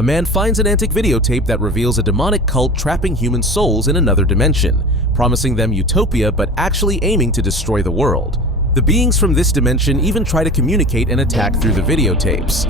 a man finds an antique videotape that reveals a demonic cult trapping human souls in another dimension, promising them utopia but actually aiming to destroy the world. The beings from this dimension even try to communicate and attack through the videotapes.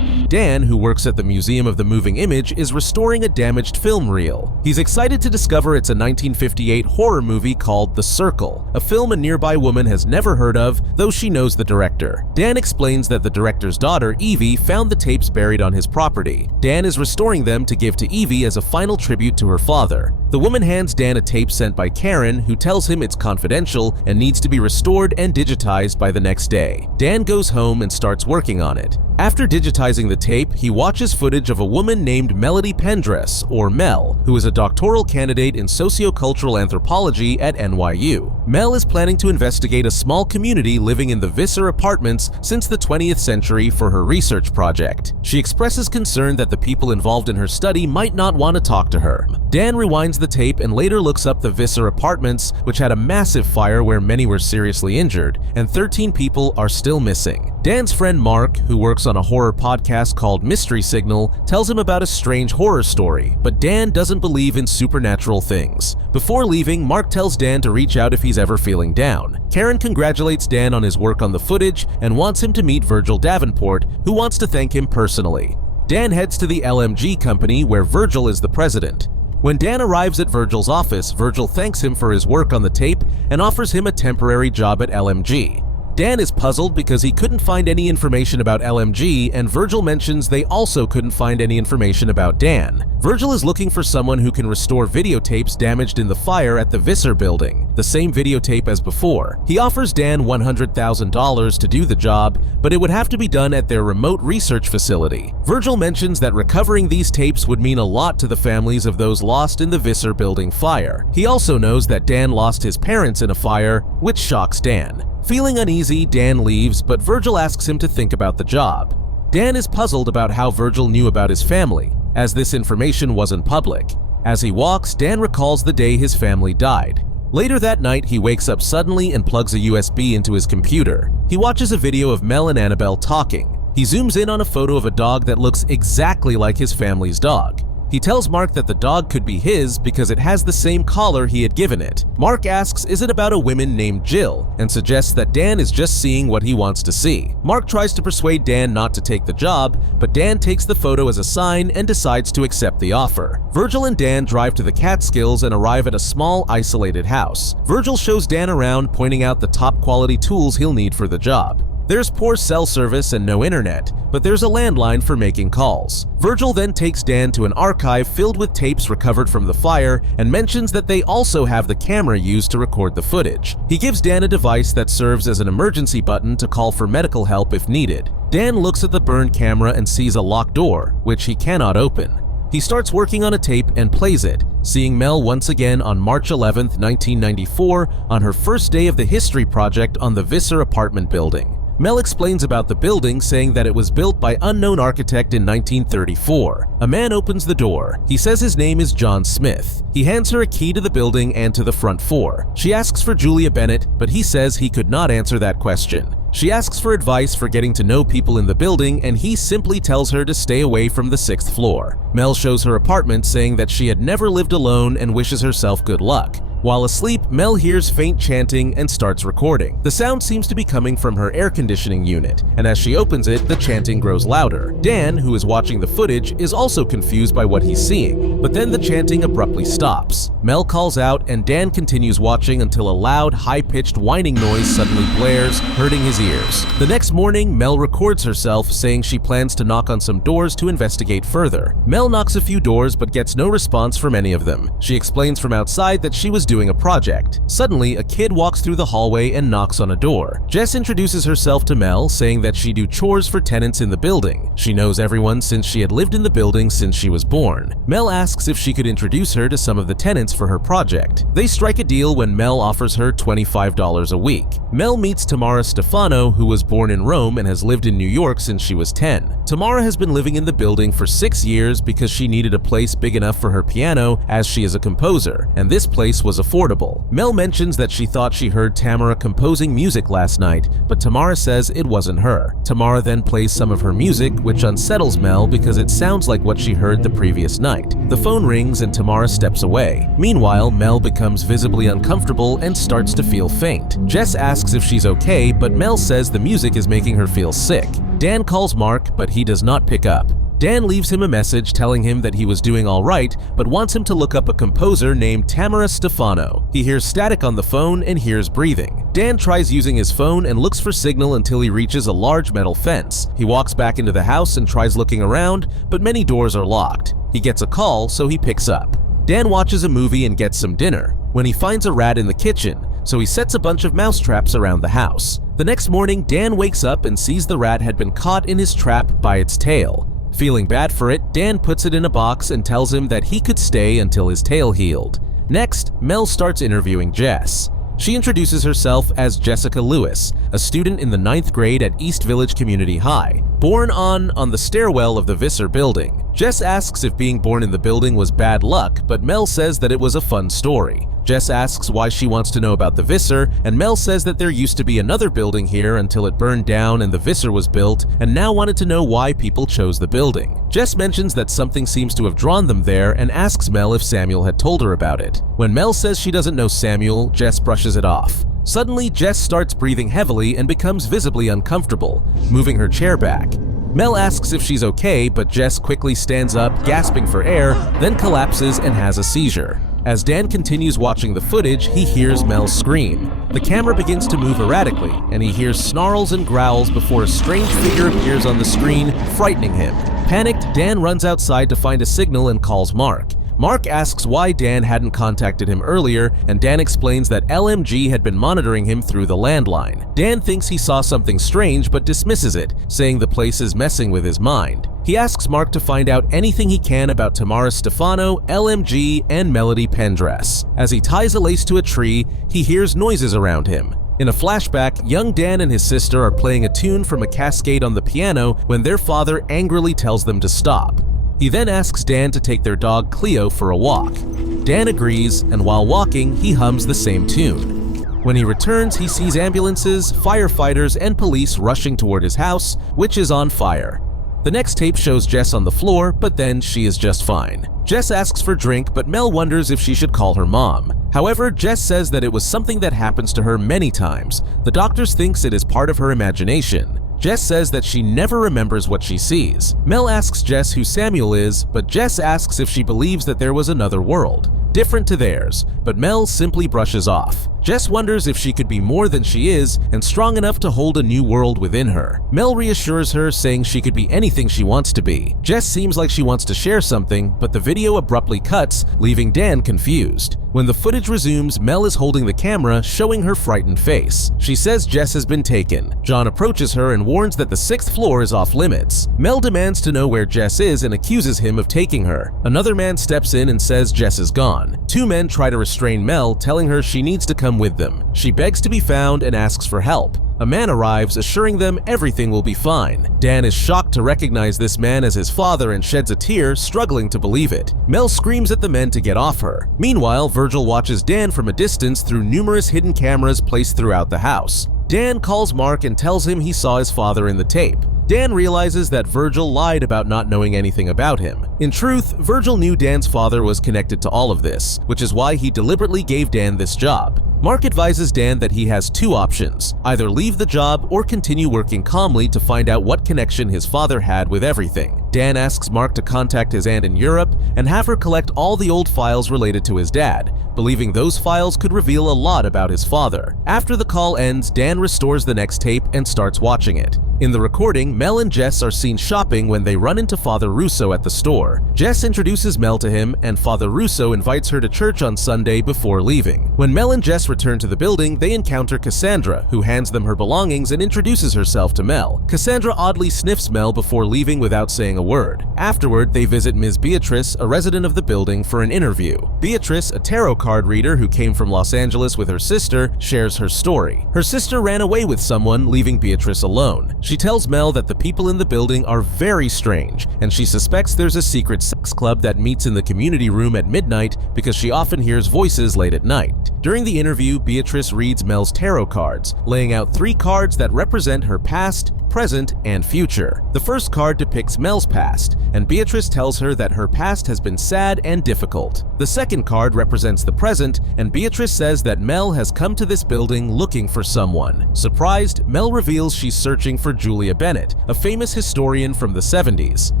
Dan, who works at the Museum of the Moving Image, is restoring a damaged film reel. He's excited to discover it's a 1958 horror movie called The Circle, a film a nearby woman has never heard of, though she knows the director. Dan explains that the director's daughter, Evie, found the tapes buried on his property. Dan is restoring them to give to Evie as a final tribute to her father. The woman hands Dan a tape sent by Karen, who tells him it's confidential and needs to be restored and digitized by the next day. Dan goes home and starts working on it. After digitizing the tape, he watches footage of a woman named Melody Pendress, or Mel, who is a doctoral candidate in sociocultural anthropology at NYU. Mel is planning to investigate a small community living in the Visser apartments since the 20th century for her research project. She expresses concern that the people involved in her study might not want to talk to her. Dan rewinds the tape and later looks up the Visser apartments, which had a massive fire where many were seriously injured, and 13 people are still missing. Dan's friend Mark, who works on a horror podcast called Mystery Signal, tells him about a strange horror story, but Dan doesn't believe in supernatural things. Before leaving, Mark tells Dan to reach out if he's ever feeling down. Karen congratulates Dan on his work on the footage and wants him to meet Virgil Davenport, who wants to thank him personally. Dan heads to the LMG company where Virgil is the president. When Dan arrives at Virgil's office, Virgil thanks him for his work on the tape and offers him a temporary job at LMG. Dan is puzzled because he couldn't find any information about LMG, and Virgil mentions they also couldn't find any information about Dan. Virgil is looking for someone who can restore videotapes damaged in the fire at the Visser building, the same videotape as before. He offers Dan $100,000 to do the job, but it would have to be done at their remote research facility. Virgil mentions that recovering these tapes would mean a lot to the families of those lost in the Visser building fire. He also knows that Dan lost his parents in a fire, which shocks Dan. Feeling uneasy, Dan leaves, but Virgil asks him to think about the job. Dan is puzzled about how Virgil knew about his family, as this information wasn't public. As he walks, Dan recalls the day his family died. Later that night, he wakes up suddenly and plugs a USB into his computer. He watches a video of Mel and Annabelle talking. He zooms in on a photo of a dog that looks exactly like his family's dog. He tells Mark that the dog could be his because it has the same collar he had given it. Mark asks, is it about a woman named Jill, and suggests that Dan is just seeing what he wants to see. Mark tries to persuade Dan not to take the job, but Dan takes the photo as a sign and decides to accept the offer. Virgil and Dan drive to the Catskills and arrive at a small, isolated house. Virgil shows Dan around, pointing out the top-quality tools he'll need for the job. There's poor cell service and no internet, but there's a landline for making calls. Virgil then takes Dan to an archive filled with tapes recovered from the fire and mentions that they also have the camera used to record the footage. He gives Dan a device that serves as an emergency button to call for medical help if needed. Dan looks at the burned camera and sees a locked door, which he cannot open. He starts working on a tape and plays it, seeing Mel once again on March 11, 1994, on her first day of the history project on the Visser apartment building. Mel explains about the building, saying that it was built by unknown architect in 1934. A man opens the door. He says his name is John Smith. He hands her a key to the building and to the front floor. She asks for Julia Bennett, but he says he could not answer that question. She asks for advice for getting to know people in the building, and he simply tells her to stay away from the 6th floor. Mel shows her apartment, saying that she had never lived alone and wishes herself good luck. While asleep, Mel hears faint chanting and starts recording. The sound seems to be coming from her air conditioning unit, and as she opens it, the chanting grows louder. Dan, who is watching the footage, is also confused by what he's seeing, but then the chanting abruptly stops. Mel calls out, and Dan continues watching until a loud, high-pitched whining noise suddenly blares, hurting his ears. The next morning, Mel records herself, saying she plans to knock on some doors to investigate further. Mel knocks a few doors but gets no response from any of them. She explains from outside that she was doing a project. Suddenly, a kid walks through the hallway and knocks on a door. Jess introduces herself to Mel, saying that she do chores for tenants in the building. She knows everyone since she had lived in the building since she was born. Mel asks if she could introduce her to some of the tenants for her project. They strike a deal when Mel offers her $25 a week. Mel meets Tamara Stefano, who was born in Rome and has lived in New York since she was 10. Tamara has been living in the building for 6 years because she needed a place big enough for her piano, as she is a composer, and this place was a affordable. Mel mentions that she thought she heard Tamara composing music last night, but Tamara says it wasn't her. Tamara then plays some of her music, which unsettles Mel because it sounds like what she heard the previous night. The phone rings and Tamara steps away. Meanwhile, Mel becomes visibly uncomfortable and starts to feel faint. Jess asks if she's okay, but Mel says the music is making her feel sick. Dan calls Mark, but he does not pick up. Dan leaves him a message telling him that he was doing all right, but wants him to look up a composer named Tamara Stefano. He hears static on the phone and hears breathing. Dan tries using his phone and looks for signal until he reaches a large metal fence. He walks back into the house and tries looking around, but many doors are locked. He gets a call, so he picks up. Dan watches a movie and gets some dinner when he finds a rat in the kitchen, so he sets a bunch of mouse traps around the house. The next morning, Dan wakes up and sees the rat had been caught in his trap by its tail. Feeling bad for it, Dan puts it in a box and tells him that he could stay until his tail healed. Next, Mel starts interviewing Jess. She introduces herself as Jessica Lewis, a student in the 9th grade at East Village Community High, born on the stairwell of the Visser building. Jess asks if being born in the building was bad luck, but Mel says that it was a fun story. Jess asks why she wants to know about the Visser, and Mel says that there used to be another building here until it burned down and the Visser was built, and now wanted to know why people chose the building. Jess mentions that something seems to have drawn them there and asks Mel if Samuel had told her about it. When Mel says she doesn't know Samuel, Jess brushes it off. Suddenly, Jess starts breathing heavily and becomes visibly uncomfortable, moving her chair back. Mel asks if she's okay, but Jess quickly stands up, gasping for air, then collapses and has a seizure. As Dan continues watching the footage, he hears Mel scream. The camera begins to move erratically, and he hears snarls and growls before a strange figure appears on the screen, frightening him. Panicked, Dan runs outside to find a signal and calls Mark. Mark asks why Dan hadn't contacted him earlier, and Dan explains that LMG had been monitoring him through the landline. Dan thinks he saw something strange but dismisses it, saying the place is messing with his mind. He asks Mark to find out anything he can about Tamara Stefano, LMG, and Melody Pendress. As he ties a lace to a tree, he hears noises around him. In a flashback, young Dan and his sister are playing a tune from a cascade on the piano when their father angrily tells them to stop. He then asks Dan to take their dog Cleo for a walk. Dan agrees, and while walking, he hums the same tune. When he returns, he sees ambulances, firefighters, and police rushing toward his house, which is on fire. The next tape shows Jess on the floor, but then she is just fine. Jess asks for drink, but Mel wonders if she should call her mom. However, Jess says that it was something that happens to her many times. The doctors thinks it is part of her imagination. Jess says that she never remembers what she sees. Mel asks Jess who Samuel is, but Jess asks if she believes that there was another world, different to theirs, but Mel simply brushes off. Jess wonders if she could be more than she is and strong enough to hold a new world within her. Mel reassures her, saying she could be anything she wants to be. Jess seems like she wants to share something, but the video abruptly cuts, leaving Dan confused. When the footage resumes, Mel is holding the camera, showing her frightened face. She says Jess has been taken. John approaches her and warns that the 6th floor is off limits. Mel demands to know where Jess is and accuses him of taking her. Another man steps in and says Jess is gone. 2 men try to restrain Mel, telling her she needs to come with them. She begs to be found and asks for help. A man arrives, assuring them everything will be fine. Dan is shocked to recognize this man as his father and sheds a tear, struggling to believe it. Mel screams at the men to get off her. Meanwhile, Virgil watches Dan from a distance through numerous hidden cameras placed throughout the house. Dan calls Mark and tells him he saw his father in the tape. Dan realizes that Virgil lied about not knowing anything about him. In truth, Virgil knew Dan's father was connected to all of this, which is why he deliberately gave Dan this job. Mark advises Dan that he has 2 options, either leave the job or continue working calmly to find out what connection his father had with everything. Dan asks Mark to contact his aunt in Europe and have her collect all the old files related to his dad, believing those files could reveal a lot about his father. After the call ends, Dan restores the next tape and starts watching it. In the recording, Mel and Jess are seen shopping when they run into Father Russo at the store. Jess introduces Mel to him, and Father Russo invites her to church on Sunday before leaving. When Mel and Jess return to the building, they encounter Cassandra, who hands them her belongings and introduces herself to Mel. Cassandra oddly sniffs Mel before leaving without saying a word. Afterward, they visit Ms. Beatrice, a resident of the building, for an interview. Beatrice, a tarot card reader who came from Los Angeles with her sister, shares her story. Her sister ran away with someone, leaving Beatrice alone. She tells Mel that the people in the building are very strange, and she suspects there's a secret sex club that meets in the community room at midnight because she often hears voices late at night. During the interview, Beatrice reads Mel's tarot cards, laying out 3 cards that represent her past, present, and future. The first card depicts Mel's past, and Beatrice tells her that her past has been sad and difficult. The second card represents the present, and Beatrice says that Mel has come to this building looking for someone. Surprised, Mel reveals she's searching for Julia Bennett, a famous historian from the 70s.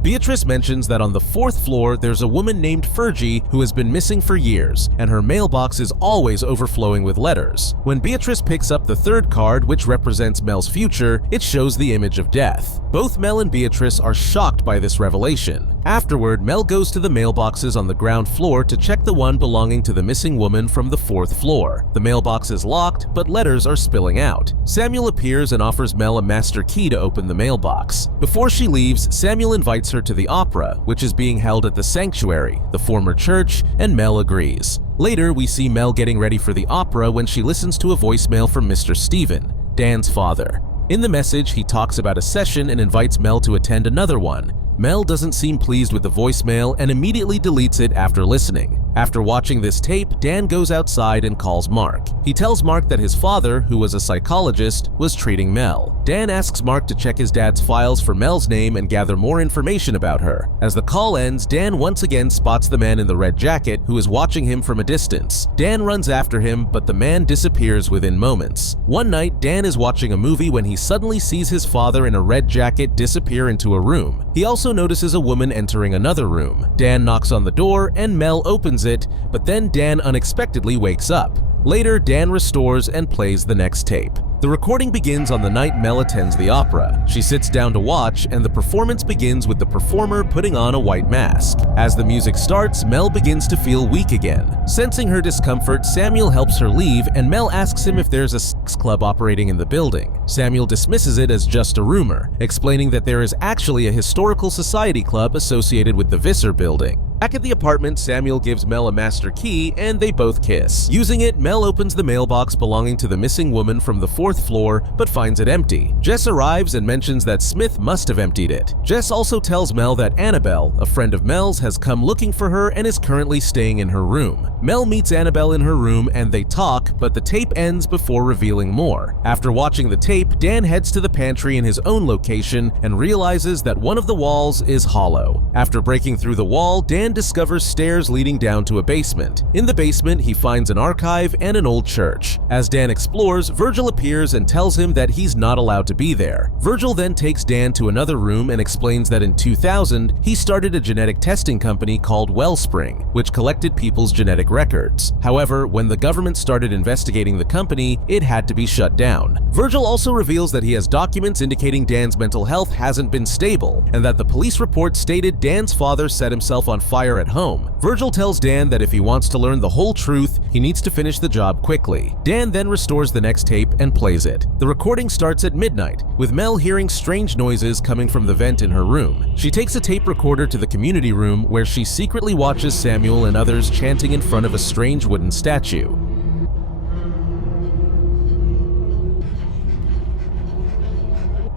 Beatrice mentions that on the 4th floor there's a woman named Fergie who has been missing for years, and her mailbox is always overflowing with letters. When Beatrice picks up the third card, which represents Mel's future, it shows the image of death. Both Mel and Beatrice are shocked by this revelation. Afterward, Mel goes to the mailboxes on the ground floor to check the one belonging to the missing woman from the 4th floor. The mailbox is locked, but letters are spilling out. Samuel appears and offers Mel a master key to open the mailbox. Before she leaves, Samuel invites her to the opera, which is being held at the Sanctuary, the former church, and Mel agrees. Later, we see Mel getting ready for the opera when she listens to a voicemail from Mr. Stephen, Dan's father. In the message, he talks about a session and invites Mel to attend another one. Mel doesn't seem pleased with the voicemail and immediately deletes it after listening. After watching this tape, Dan goes outside and calls Mark. He tells Mark that his father, who was a psychologist, was treating Mel. Dan asks Mark to check his dad's files for Mel's name and gather more information about her. As the call ends, Dan once again spots the man in the red jacket who is watching him from a distance. Dan runs after him, but the man disappears within moments. One night, Dan is watching a movie when he suddenly sees his father in a red jacket disappear into a room. He also notices a woman entering another room. Dan knocks on the door and Mel opens it, but then Dan unexpectedly wakes up. Later, Dan restores and plays the next tape. The recording begins on the night Mel attends the opera. She sits down to watch, and the performance begins with the performer putting on a white mask. As the music starts, Mel begins to feel weak again. Sensing her discomfort, Samuel helps her leave, and Mel asks him if there's a sex club operating in the building. Samuel dismisses it as just a rumor, explaining that there is actually a historical society club associated with the Visser building. Back at the apartment, Samuel gives Mel a master key, and they both kiss. Using it, Mel opens the mailbox belonging to the missing woman from the 4th floor, but finds it empty. Jess arrives and mentions that Smith must have emptied it. Jess also tells Mel that Annabelle, a friend of Mel's, has come looking for her and is currently staying in her room. Mel meets Annabelle in her room and they talk, but the tape ends before revealing more. After watching the tape, Dan heads to the pantry in his own location and realizes that one of the walls is hollow. After breaking through the wall, Dan discovers stairs leading down to a basement. In the basement, he finds an archive and an old church. As Dan explores, Virgil appears and tells him that he's not allowed to be there. Virgil then takes Dan to another room and explains that in 2000, he started a genetic testing company called Wellspring, which collected people's genetic records. However, when the government started investigating the company, it had to be shut down. Virgil also reveals that he has documents indicating Dan's mental health hasn't been stable, and that the police report stated Dan's father set himself on fire at home. Virgil tells Dan that if he wants to learn the whole truth, he needs to finish the job quickly. Dan then restores the next tape and plays it. The recording starts at midnight, with Mel hearing strange noises coming from the vent in her room. She takes a tape recorder to the community room where she secretly watches Samuel and others chanting in front of a strange wooden statue.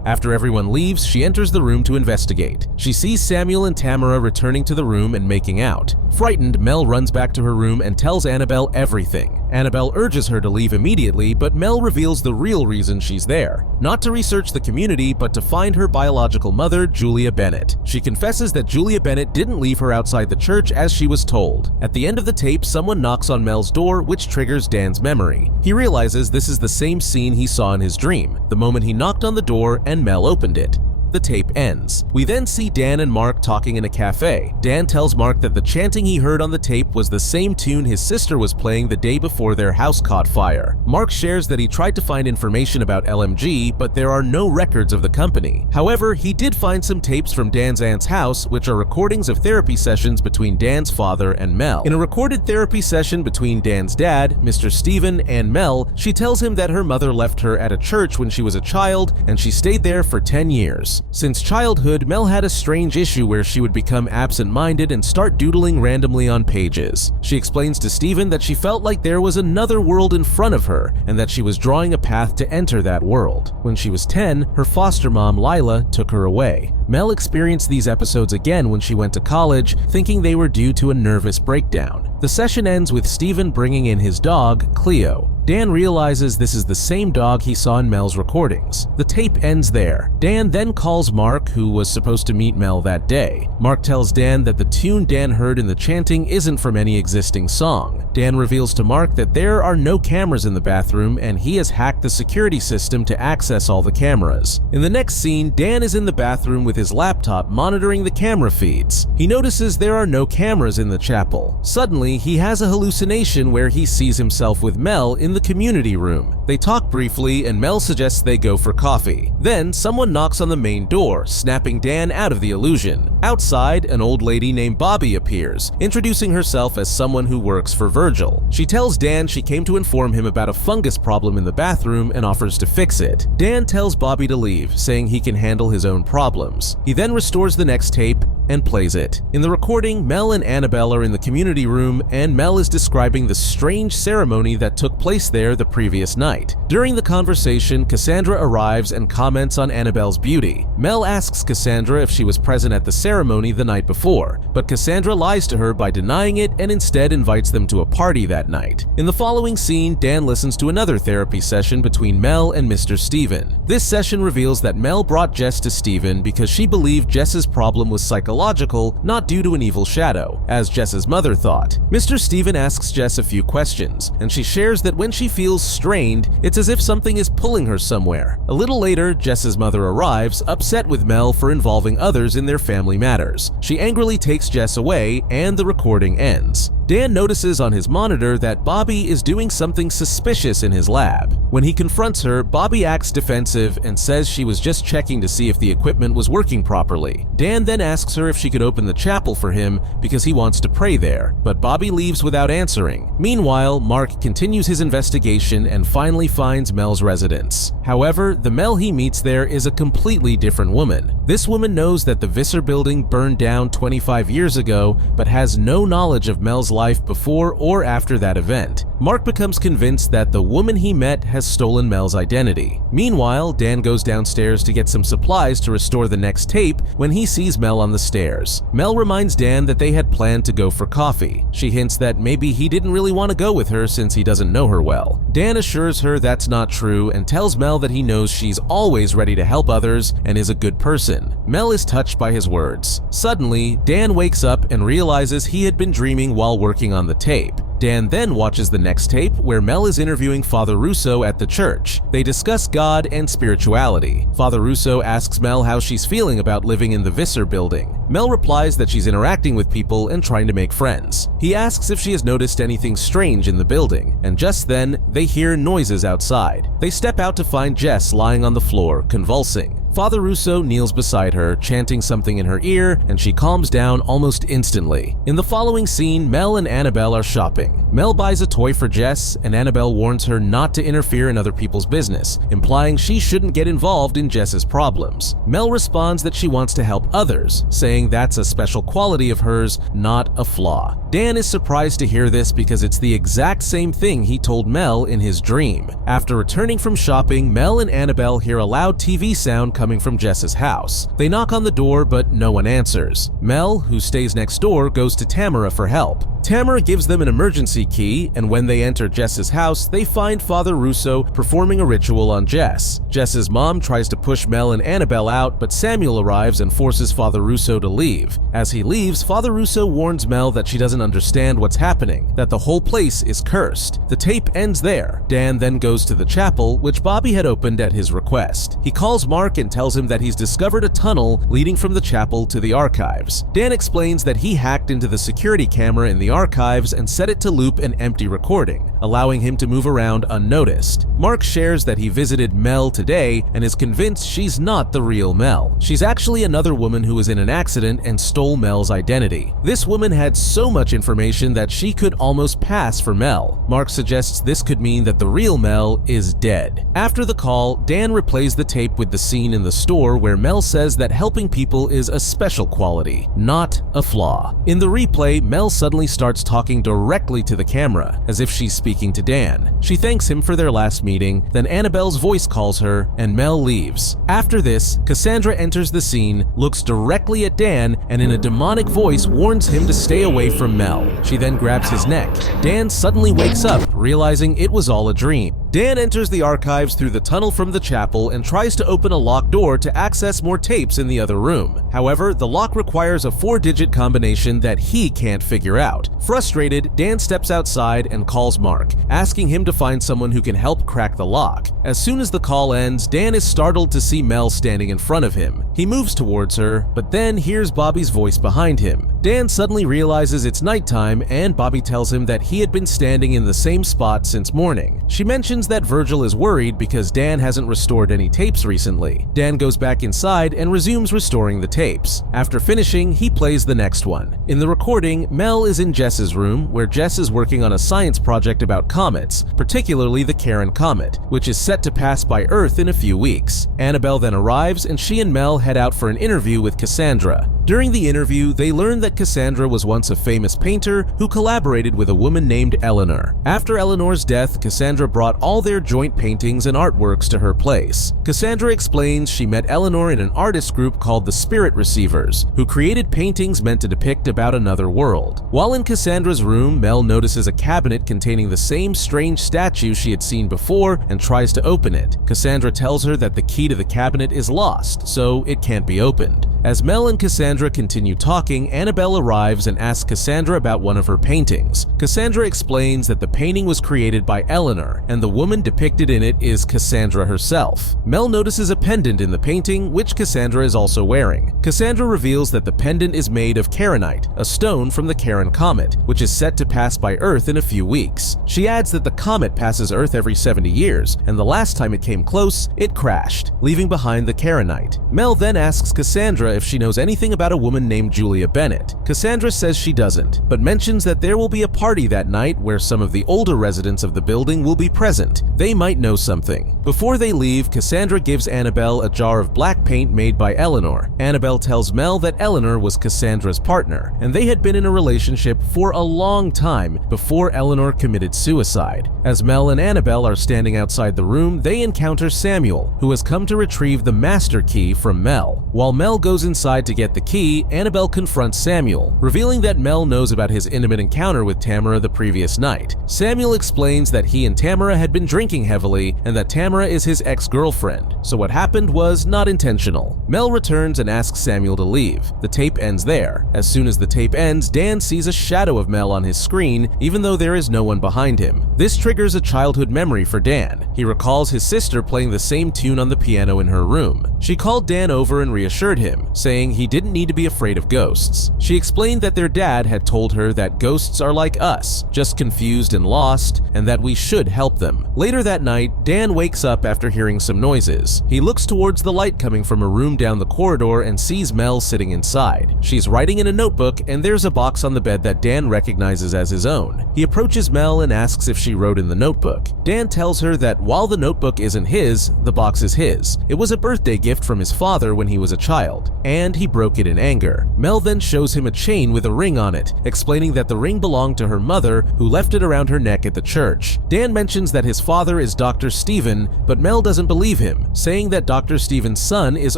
After everyone leaves, she enters the room to investigate. She sees Samuel and Tamara returning to the room and making out. Frightened, Mel runs back to her room and tells Annabelle everything. Annabelle urges her to leave immediately, but Mel reveals the real reason she's there. Not to research the community, but to find her biological mother, Julia Bennett. She confesses that Julia Bennett didn't leave her outside the church as she was told. At the end of the tape, someone knocks on Mel's door, which triggers Dan's memory. He realizes this is the same scene he saw in his dream, the moment he knocked on the door and Mel opened it. The tape ends. We then see Dan and Mark talking in a cafe. Dan tells Mark that the chanting he heard on the tape was the same tune his sister was playing the day before their house caught fire. Mark shares that he tried to find information about LMG, but there are no records of the company. However, he did find some tapes from Dan's aunt's house, which are recordings of therapy sessions between Dan's father and Mel. In a recorded therapy session between Dan's dad, Mr. Stephen, and Mel, she tells him that her mother left her at a church when she was a child, and she stayed there for 10 years. years. Since childhood, Mel had a strange issue where she would become absent-minded and start doodling randomly on pages. She explains to Steven that she felt like there was another world in front of her and that she was drawing a path to enter that world. When she was 10, her foster mom, Lila, took her away. Mel experienced these episodes again when she went to college, thinking they were due to a nervous breakdown. The session ends with Steven bringing in his dog, Cleo. Dan realizes this is the same dog he saw in Mel's recordings. The tape ends there. Dan then calls Mark, who was supposed to meet Mel that day. Mark tells Dan that the tune Dan heard in the chanting isn't from any existing song. Dan reveals to Mark that there are no cameras in the bathroom and he has hacked the security system to access all the cameras. In the next scene, Dan is in the bathroom with his laptop monitoring the camera feeds. He notices there are no cameras in the chapel. Suddenly, he has a hallucination where he sees himself with Mel in the community room. They talk briefly and Mel suggests they go for coffee. Then someone knocks on the main door, snapping Dan out of the illusion. Outside, an old lady named Bobby appears, introducing herself as someone who works for Virgil. She tells Dan she came to inform him about a fungus problem in the bathroom and offers to fix it. Dan tells Bobby to leave, saying he can handle his own problems. He then restores the next tape and plays it. In the recording, Mel and Annabelle are in the community room and Mel is describing the strange ceremony that took place there the previous night. During the conversation, Cassandra arrives and comments on Annabelle's beauty. Mel asks Cassandra if she was present at the ceremony the night before, but Cassandra lies to her by denying it and instead invites them to a party that night. In the following scene, Dan listens to another therapy session between Mel and Mr. Steven. This session reveals that Mel brought Jess to Steven because she believed Jess's problem was psychological, not due to an evil shadow, as Jess's mother thought. Mr. Steven asks Jess a few questions, and she shares that when she feels strained, it's as if something is pulling her somewhere. A little later, Jess's mother arrives, upset with Mel for involving others in their family matters. She angrily takes Jess away, and the recording ends. Dan notices on his monitor that Bobby is doing something suspicious in his lab. When he confronts her, Bobby acts defensive and says she was just checking to see if the equipment was working properly. Dan then asks her if she could open the chapel for him because he wants to pray there, but Bobby leaves without answering. Meanwhile, Mark continues his investigation and finally finds Mel's residence. However, the Mel he meets there is a completely different woman. This woman knows that the Visser building burned down 25 years ago, but has no knowledge of Mel's life before or after that event. Mark becomes convinced that the woman he met has stolen Mel's identity. Meanwhile, Dan goes downstairs to get some supplies to restore the next tape when he sees Mel on the stairs. Mel reminds Dan that they had planned to go for coffee. She hints that maybe he didn't really want to go with her since he doesn't know her well. Dan assures her that's not true and tells Mel that he knows she's always ready to help others and is a good person. Mel is touched by his words. Suddenly, Dan wakes up and realizes he had been dreaming while working on the tape. Dan then watches the next tape where Mel is interviewing Father Russo at the church. They discuss God and spirituality. Father Russo asks Mel how she's feeling about living in the Visser building. Mel replies that she's interacting with people and trying to make friends. He asks if she has noticed anything strange in the building, and just then, they hear noises outside. They step out to find Jess lying on the floor, convulsing. Father Russo kneels beside her, chanting something in her ear, and she calms down almost instantly. In the following scene, Mel and Annabelle are shopping. Mel buys a toy for Jess, and Annabelle warns her not to interfere in other people's business, implying she shouldn't get involved in Jess's problems. Mel responds that she wants to help others, saying that's a special quality of hers, not a flaw. Dan is surprised to hear this because it's the exact same thing he told Mel in his dream. After returning from shopping, Mel and Annabelle hear a loud TV sound coming from Jess's house. They knock on the door, but no one answers. Mel, who stays next door, goes to Tamara for help. Tamara gives them an emergency key, and when they enter Jess's house, they find Father Russo performing a ritual on Jess. Jess's mom tries to push Mel and Annabelle out, but Samuel arrives and forces Father Russo to leave. As he leaves, Father Russo warns Mel that she doesn't understand what's happening, that the whole place is cursed. The tape ends there. Dan then goes to the chapel, which Bobby had opened at his request. He calls Mark and tells him that he's discovered a tunnel leading from the chapel to the archives. Dan explains that he hacked into the security camera in the archives and set it to loop an empty recording, allowing him to move around unnoticed. Mark shares that he visited Mel today and is convinced she's not the real Mel. She's actually another woman who was in an accident and stole Mel's identity. This woman had so much information that she could almost pass for Mel. Mark suggests this could mean that the real Mel is dead. After the call, Dan replays the tape with the scene in in the store where Mel says that helping people is a special quality, not a flaw. In the replay, Mel suddenly starts talking directly to the camera, as if she's speaking to Dan. She thanks him for their last meeting, then Annabelle's voice calls her, and Mel leaves. After this, Cassandra enters the scene, looks directly at Dan, and in a demonic voice warns him to stay away from Mel. She then grabs his neck. Dan suddenly wakes up, realizing it was all a dream. Dan enters the archives through the tunnel from the chapel and tries to open a locked door to access more tapes in the other room. However, the lock requires a 4-digit combination that he can't figure out. Frustrated, Dan steps outside and calls Mark, asking him to find someone who can help crack the lock. As soon as the call ends, Dan is startled to see Mel standing in front of him. He moves towards her, but then hears Bobby's voice behind him. Dan suddenly realizes it's nighttime, and Bobby tells him that he had been standing in the same spot since morning. She mentions that Virgil is worried because Dan hasn't restored any tapes recently. Dan goes back inside and resumes restoring the tapes. After finishing, he plays the next one. In the recording, Mel is in Jess's room, where Jess is working on a science project about comets, particularly the Charon comet, which is set to pass by Earth in a few weeks. Annabelle then arrives, and she and Mel head out for an interview with Cassandra. During the interview, they learn that Cassandra was once a famous painter who collaborated with a woman named Eleanor. After Eleanor's death, Cassandra brought all their joint paintings and artworks to her place. Cassandra explains she met Eleanor in an artist group called the Spirit Receivers, who created paintings meant to depict about another world. While in Cassandra's room, Mel notices a cabinet containing the same strange statue she had seen before and tries to open it. Cassandra tells her that the key to the cabinet is lost, so it can't be opened. As Mel and Cassandra continue talking, Annabelle arrives and asks Cassandra about one of her paintings. Cassandra explains that the painting was created by Eleanor, and the woman depicted in it is Cassandra herself. Mel notices a pendant in the painting, which Cassandra is also wearing. Cassandra reveals that the pendant is made of Charonite, a stone from the Charon comet, which is set to pass by Earth in a few weeks. She adds that the comet passes Earth every 70 years, and the last time it came close, it crashed, leaving behind the Charonite. Mel then asks Cassandra if she knows anything about a woman named Julia Bennett. Cassandra says she doesn't, but mentions that there will be a party that night where some of the older residents of the building will be present. They might know something. Before they leave, Cassandra gives Annabelle a jar of black paint made by Eleanor. Annabelle tells Mel that Eleanor was Cassandra's partner, and they had been in a relationship for a long time before Eleanor committed suicide. As Mel and Annabelle are standing outside the room, they encounter Samuel, who has come to retrieve the master key from Mel. While Mel goes inside to get the key, Annabelle confronts Samuel, revealing that Mel knows about his intimate encounter with Tamara the previous night. Samuel explains that he and Tamara had been drinking heavily and that Tamara is his ex-girlfriend, so what happened was not intentional. Mel returns and asks Samuel to leave. The tape ends there. As soon as the tape ends, Dan sees a shadow of Mel on his screen, even though there is no one behind him. This triggers a childhood memory for Dan. He recalls his sister playing the same tune on the piano in her room. She called Dan over and reassured him, saying he didn't need to be afraid of ghosts. She explained that their dad had told her that ghosts are like us, just confused and lost, and that we should help them. Later that night, Dan wakes up after hearing some noises. He looks towards the light coming from a room down the corridor and sees Mel sitting inside. She's writing in a notebook, and there's a box on the bed that Dan recognizes as his own. He approaches Mel and asks if she wrote in the notebook. Dan tells her that while the notebook isn't his, the box is his. It was a birthday gift from his father when he was a child, and he broke it in anger. Mel then shows him a chain with a ring on it, explaining that the ring belonged to her mother, who left it around her neck at the church. Dan mentions that his father is Dr. Stephen, but Mel doesn't believe him, saying that Dr. Stephen's son is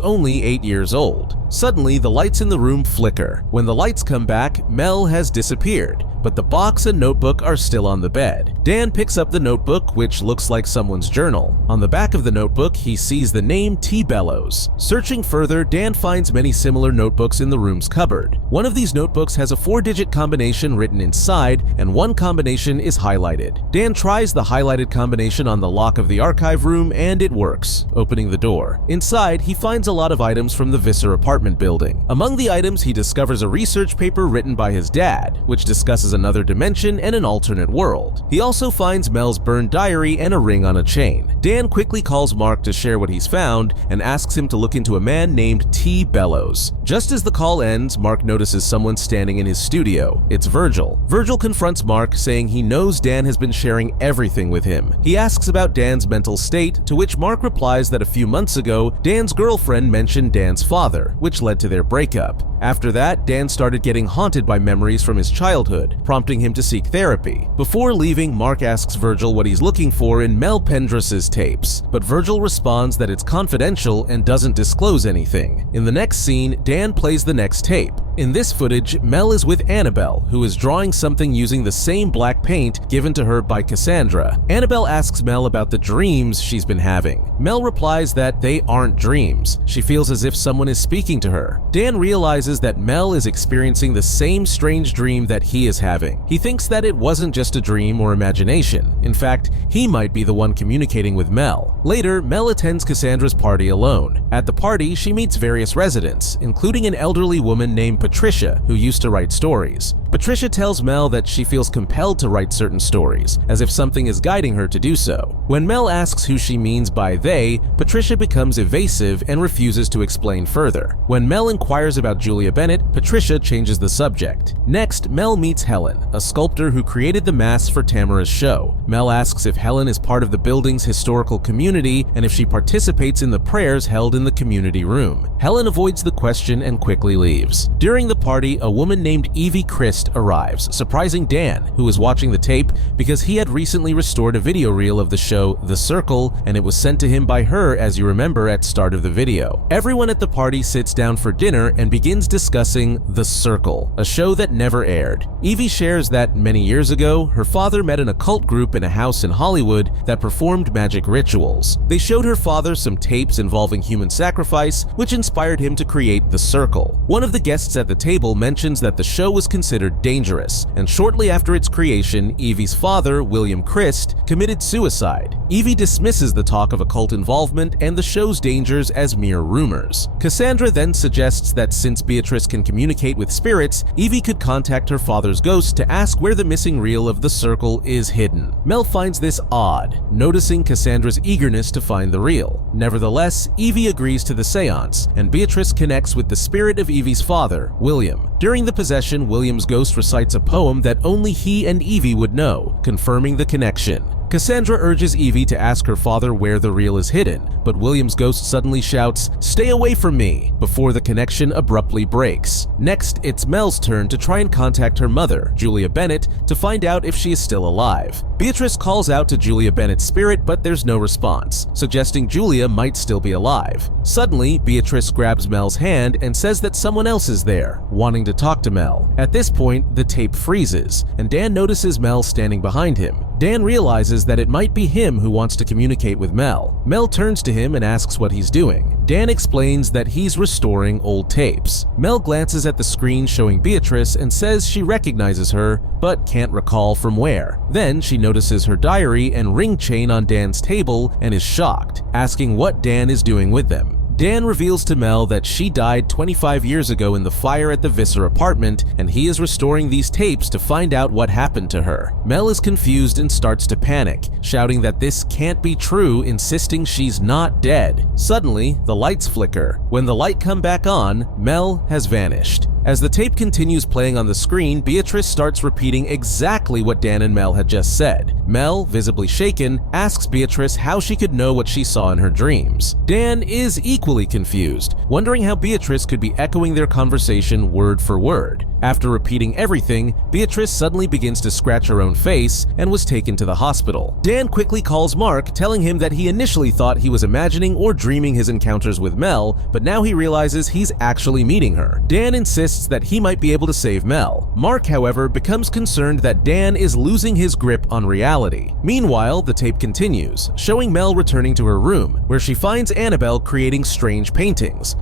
only 8 years old. Suddenly, the lights in the room flicker. When the lights come back, Mel has disappeared, but the box and notebook are still on the bed. Dan picks up the notebook, which looks like someone's journal. On the back of the notebook, he sees the name T. Bellows. Searching further, Dan finds many similar notebooks in the room's cupboard. One of these notebooks has a 4-digit combination written inside, and one combination is highlighted. Dan tries the highlighted combination on the lock of the archive room, and it works, opening the door. Inside, he finds a lot of items from the Visser apartment apartment building. Among the items, he discovers a research paper written by his dad, which discusses another dimension and an alternate world. He also finds Mel's burned diary and a ring on a chain. Dan quickly calls Mark to share what he's found and asks him to look into a man named T. Bellows. Just as the call ends, Mark notices someone standing in his studio. It's Virgil. Virgil confronts Mark, saying he knows Dan has been sharing everything with him. He asks about Dan's mental state, to which Mark replies that a few months ago, Dan's girlfriend mentioned Dan's father, which led to their breakup. After that, Dan started getting haunted by memories from his childhood, prompting him to seek therapy. Before leaving, Mark asks Virgil what he's looking for in Mel Pendris's tapes, but Virgil responds that it's confidential and doesn't disclose anything. In the next scene, Dan plays the next tape. In this footage, Mel is with Annabelle, who is drawing something using the same black paint given to her by Cassandra. Annabelle asks Mel about the dreams she's been having. Mel replies that they aren't dreams. She feels as if someone is speaking to her. Dan realizes that Mel is experiencing the same strange dream that he is having. He thinks that it wasn't just a dream or imagination. In fact, he might be the one communicating with Mel. Later, Mel attends Cassandra's party alone. At the party, she meets various residents, including an elderly woman named Patricia, who used to write stories. Patricia tells Mel that she feels compelled to write certain stories, as if something is guiding her to do so. When Mel asks who she means by they, Patricia becomes evasive and refuses to explain further. When Mel inquires about Julia Bennett, Patricia changes the subject. Next, Mel meets Helen, a sculptor who created the mask for Tamara's show. Mel asks if Helen is part of the building's historical community and if she participates in the prayers held in the community room. Helen avoids the question and quickly leaves. During the party, a woman named Evie Christ arrives, surprising Dan, who was watching the tape because he had recently restored a video reel of the show The Circle, and it was sent to him by her, as you remember at start of the video. Everyone at the party sits down for dinner and begins discussing The Circle, a show that never aired. Evie shares that many years ago, her father met an occult group in a house in Hollywood that performed magic rituals. They showed her father some tapes involving human sacrifice, which inspired him to create The Circle. One of the guests at the table mentions that the show was considered dangerous, and shortly after its creation, Evie's father, William Christ, committed suicide. Evie dismisses the talk of occult involvement and the show's dangers as mere rumors. Cassandra then suggests that since Beatrice can communicate with spirits, Evie could contact her father's ghost to ask where the missing reel of The Circle is hidden. Mel finds this odd, noticing Cassandra's eagerness to find the reel. Nevertheless, Evie agrees to the seance, and Beatrice connects with the spirit of Evie's father, William. During the possession, William's ghost recites a poem that only he and Evie would know, confirming the connection. Cassandra urges Evie to ask her father where the reel is hidden, but William's ghost suddenly shouts, "Stay away from me," before the connection abruptly breaks. Next, it's Mel's turn to try and contact her mother, Julia Bennett, to find out if she is still alive. Beatrice calls out to Julia Bennett's spirit, but there's no response, suggesting Julia might still be alive. Suddenly, Beatrice grabs Mel's hand and says that someone else is there, wanting to talk to Mel. At this point, the tape freezes, and Dan notices Mel standing behind him. Dan realizes that it might be him who wants to communicate with Mel. Mel turns to him and asks what he's doing. Dan explains that he's restoring old tapes. Mel glances at the screen showing Beatrice and says she recognizes her, but can't recall from where. Then she notices her diary and ring chain on Dan's table and is shocked, asking what Dan is doing with them. Dan reveals to Mel that she died 25 years ago in the fire at the Visser apartment, and he is restoring these tapes to find out what happened to her. Mel is confused and starts to panic, shouting that this can't be true, insisting she's not dead. Suddenly, the lights flicker. When the light comes back on, Mel has vanished. As the tape continues playing on the screen, Beatrice starts repeating exactly what Dan and Mel had just said. Mel, visibly shaken, asks Beatrice how she could know what she saw in her dreams. Dan is equally confused, wondering how Beatrice could be echoing their conversation word for word. After repeating everything, Beatrice suddenly begins to scratch her own face and was taken to the hospital. Dan quickly calls Mark, telling him that he initially thought he was imagining or dreaming his encounters with Mel, but now he realizes he's actually meeting her. Dan insists that he might be able to save Mel. Mark, however, becomes concerned that Dan is losing his grip on reality. Meanwhile, the tape continues, showing Mel returning to her room, where she finds Annabelle creating strange paintings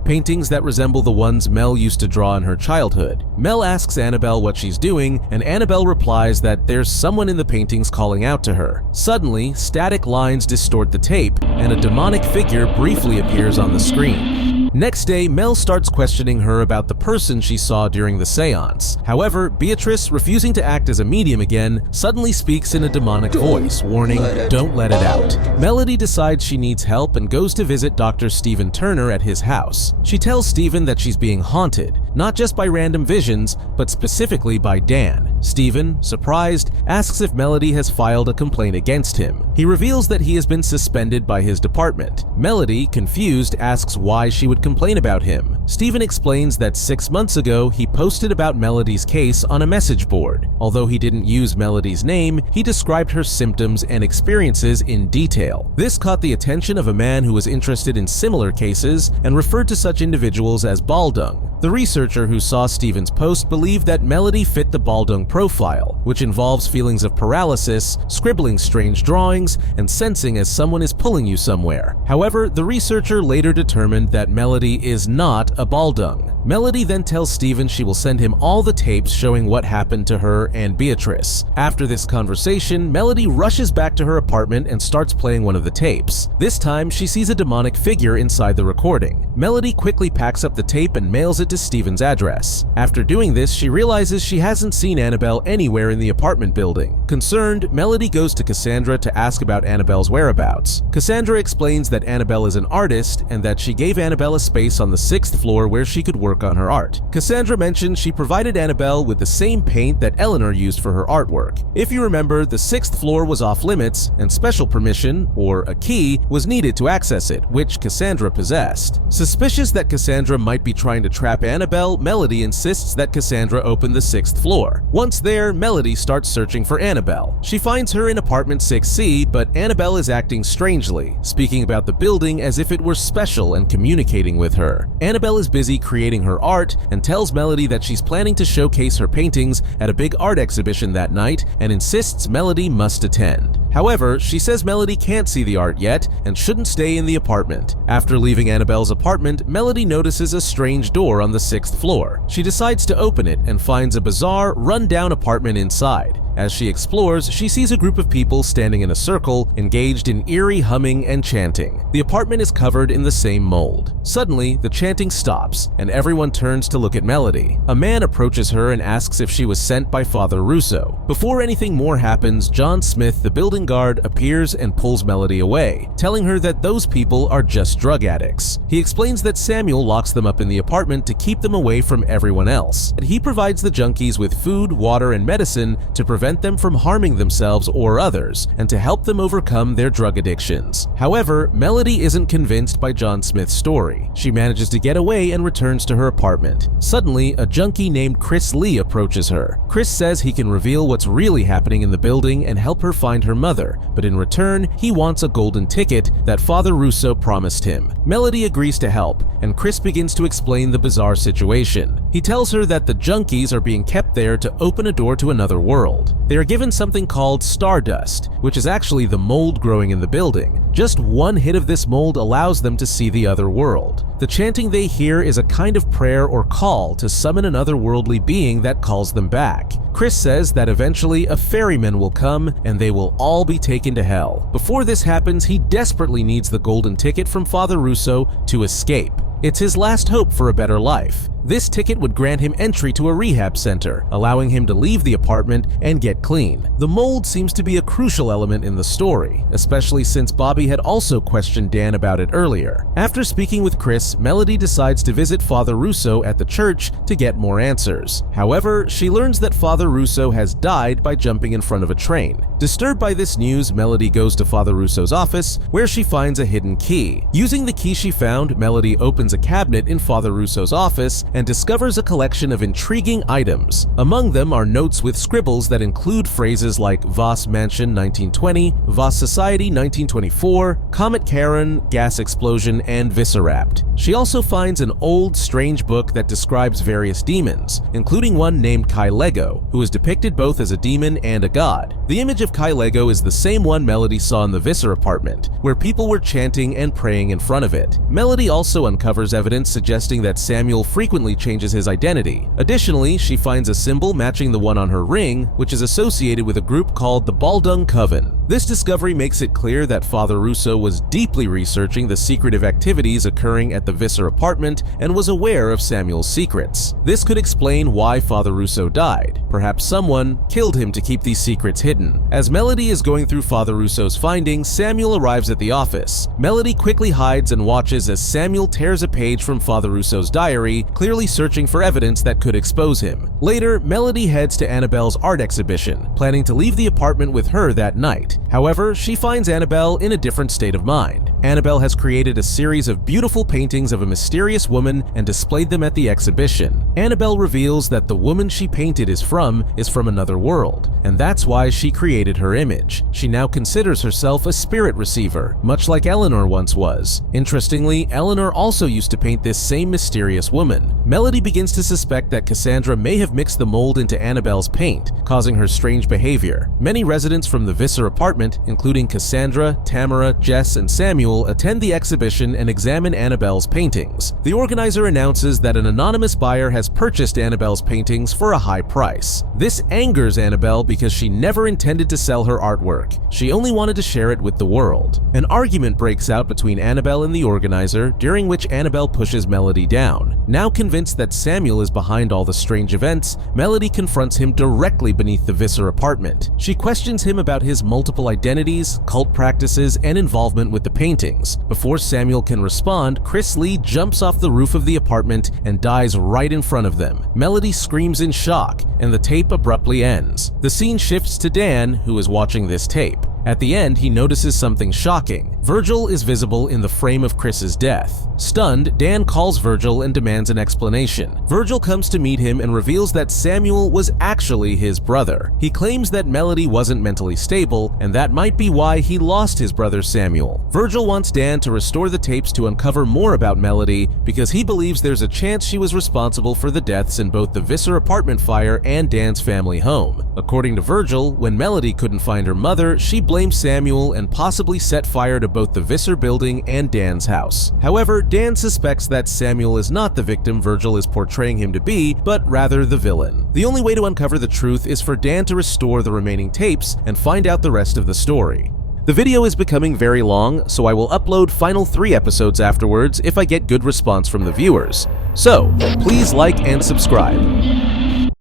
that resemble the ones Mel used to draw in her childhood. Mel asks Annabelle what she's doing, and Annabelle replies that there's someone in the paintings calling out to her. Suddenly, static lines distort the tape, and a demonic figure briefly appears on the screen. Next day, Mel starts questioning her about the person she saw during the seance. However, Beatrice, refusing to act as a medium again, suddenly speaks in a demonic voice, warning, "Don't let it out." Melody decides she needs help and goes to visit Dr. Stephen Turner at his house. She tells Stephen that she's being haunted, not just by random visions, but specifically by Dan. Stephen, surprised, asks if Melody has filed a complaint against him. He reveals that he has been suspended by his department. Melody, confused, asks why she would complain about him. Stephen explains that 6 months ago he posted about Melody's case on a message board. Although he didn't use Melody's name, he described her symptoms and experiences in detail. This caught the attention of a man who was interested in similar cases and referred to such individuals as Baldung. The researcher who saw Stephen's post believed that Melody fit the Baldung profile, which involves feelings of paralysis, scribbling strange drawings, and sensing as someone is pulling you somewhere. However, the researcher later determined that Melody is not a Baldung. Melody then tells Stephen she will send him all the tapes showing what happened to her and Beatrice. After this conversation, Melody rushes back to her apartment and starts playing one of the tapes. This time, she sees a demonic figure inside the recording. Melody quickly packs up the tape and mails it to Stephen's address. After doing this, she realizes she hasn't seen Annabelle anywhere in the apartment building. Concerned, Melody goes to Cassandra to ask about Annabelle's whereabouts. Cassandra explains that Annabelle is an artist and that she gave Annabelle a space on the 6th floor where she could work on her art. Cassandra mentions she provided Annabelle with the same paint that Eleanor used for her artwork. If you remember, the 6th floor was off limits and special permission, or a key, was needed to access it, which Cassandra possessed. Suspicious that Cassandra might be trying to trap Annabelle, Melody insists that Cassandra open the 6th floor. Once there, Melody starts searching for Annabelle. She finds her in apartment 6C, but Annabelle is acting strangely, speaking about the building as if it were special and communicating with her. Annabelle is busy creating her art and tells Melody that she's planning to showcase her paintings at a big art exhibition that night and insists Melody must attend. However, she says Melody can't see the art yet and shouldn't stay in the apartment. After leaving Annabelle's apartment, Melody notices a strange door on the 6th floor. She decides to open it and finds a bizarre, run-down apartment inside. As she explores, she sees a group of people standing in a circle, engaged in eerie humming and chanting. The apartment is covered in the same mold. Suddenly, the chanting stops, and everyone turns to look at Melody. A man approaches her and asks if she was sent by Father Russo. Before anything more happens, John Smith, the building guard, appears and pulls Melody away, telling her that those people are just drug addicts. He explains that Samuel locks them up in the apartment to keep them away from everyone else, and he provides the junkies with food, water, and medicine to prevent them from harming themselves or others, and to help them overcome their drug addictions. However, Melody isn't convinced by John Smith's story. She manages to get away and returns to her apartment. Suddenly, a junkie named Chris Lee approaches her. Chris says he can reveal what's really happening in the building and help her find her mother, but in return, he wants a golden ticket that Father Russo promised him. Melody agrees to help, and Chris begins to explain the bizarre situation. He tells her that the junkies are being kept there to open a door to another world. They are given something called stardust, which is actually the mold growing in the building. Just one hit of this mold allows them to see the other world. The chanting they hear is a kind of prayer or call to summon an otherworldly being that calls them back. Chris says that eventually a ferryman will come and they will all be taken to hell. Before this happens, he desperately needs the golden ticket from Father Russo to escape. It's his last hope for a better life. This ticket would grant him entry to a rehab center, allowing him to leave the apartment and get clean. The mold seems to be a crucial element in the story, especially since Bobby had also questioned Dan about it earlier. After speaking with Chris, Melody decides to visit Father Russo at the church to get more answers. However, she learns that Father Russo has died by jumping in front of a train. Disturbed by this news, Melody goes to Father Russo's office, where she finds a hidden key. Using the key she found, Melody opens a cabinet in Father Russo's office and discovers a collection of intriguing items. Among them are notes with scribbles that include phrases like Voss Mansion 1920, Voss Society 1924, Comet Karen, gas explosion, and Viscerapt. She also finds an old, strange book that describes various demons, including one named Kai Lego, who is depicted both as a demon and a god. The image of Kai Lego is the same one Melody saw in the Visser apartment, where people were chanting and praying in front of it. Melody also uncovers evidence suggesting that Samuel frequently changes his identity. Additionally, she finds a symbol matching the one on her ring, which is associated with a group called the Baldung Coven. This discovery makes it clear that Father Russo was deeply researching the secretive activities occurring at the Visser apartment and was aware of Samuel's secrets. This could explain why Father Russo died. Perhaps someone killed him to keep these secrets hidden. As Melody is going through Father Russo's findings, Samuel arrives at the office. Melody quickly hides and watches as Samuel tears a page from Father Russo's diary, clearly searching for evidence that could expose him. Later, Melody heads to Annabelle's art exhibition, planning to leave the apartment with her that night. However, she finds Annabelle in a different state of mind. Annabelle has created a series of beautiful paintings of a mysterious woman and displayed them at the exhibition. Annabelle reveals that the woman she painted is from another world, and that's why she created her image. She now considers herself a spirit receiver, much like Eleanor once was. Interestingly, Eleanor also used to paint this same mysterious woman. Melody begins to suspect that Cassandra may have mixed the mold into Annabelle's paint, causing her strange behavior. Many residents from the Visser apartment, including Cassandra, Tamara, Jess, and Samuel, attend the exhibition and examine Annabelle's paintings. The organizer announces that an anonymous buyer has purchased Annabelle's paintings for a high price. This angers Annabelle because she never intended to sell her artwork. She only wanted to share it with the world. An argument breaks out between Annabelle and the organizer, during which Annabelle pushes Melody down. Now convinced that Samuel is behind all the strange events, Melody confronts him directly beneath the Visser apartment. She questions him about his multiple identities, cult practices, and involvement with the paintings. Before Samuel can respond, Chris Lee jumps off the roof of the apartment and dies right in front of them. Melody screams in shock, and the tape abruptly ends. The scene shifts to Dan, who is watching this tape. At the end, he notices something shocking. Virgil is visible in the frame of Chris's death. Stunned, Dan calls Virgil and demands an explanation. Virgil comes to meet him and reveals that Samuel was actually his brother. He claims that Melody wasn't mentally stable, and that might be why he lost his brother Samuel. Virgil wants Dan to restore the tapes to uncover more about Melody because he believes there's a chance she was responsible for the deaths in both the Visser apartment fire and Dan's family home. According to Virgil, when Melody couldn't find her mother, she blamed Samuel and possibly set fire to both the Visser building and Dan's house. However, Dan suspects that Samuel is not the victim Virgil is portraying him to be, but rather the villain. The only way to uncover the truth is for Dan to restore the remaining tapes and find out the rest of the story. The video is becoming very long, so I will upload final 3 episodes afterwards if I get good response from the viewers. So, please like and subscribe.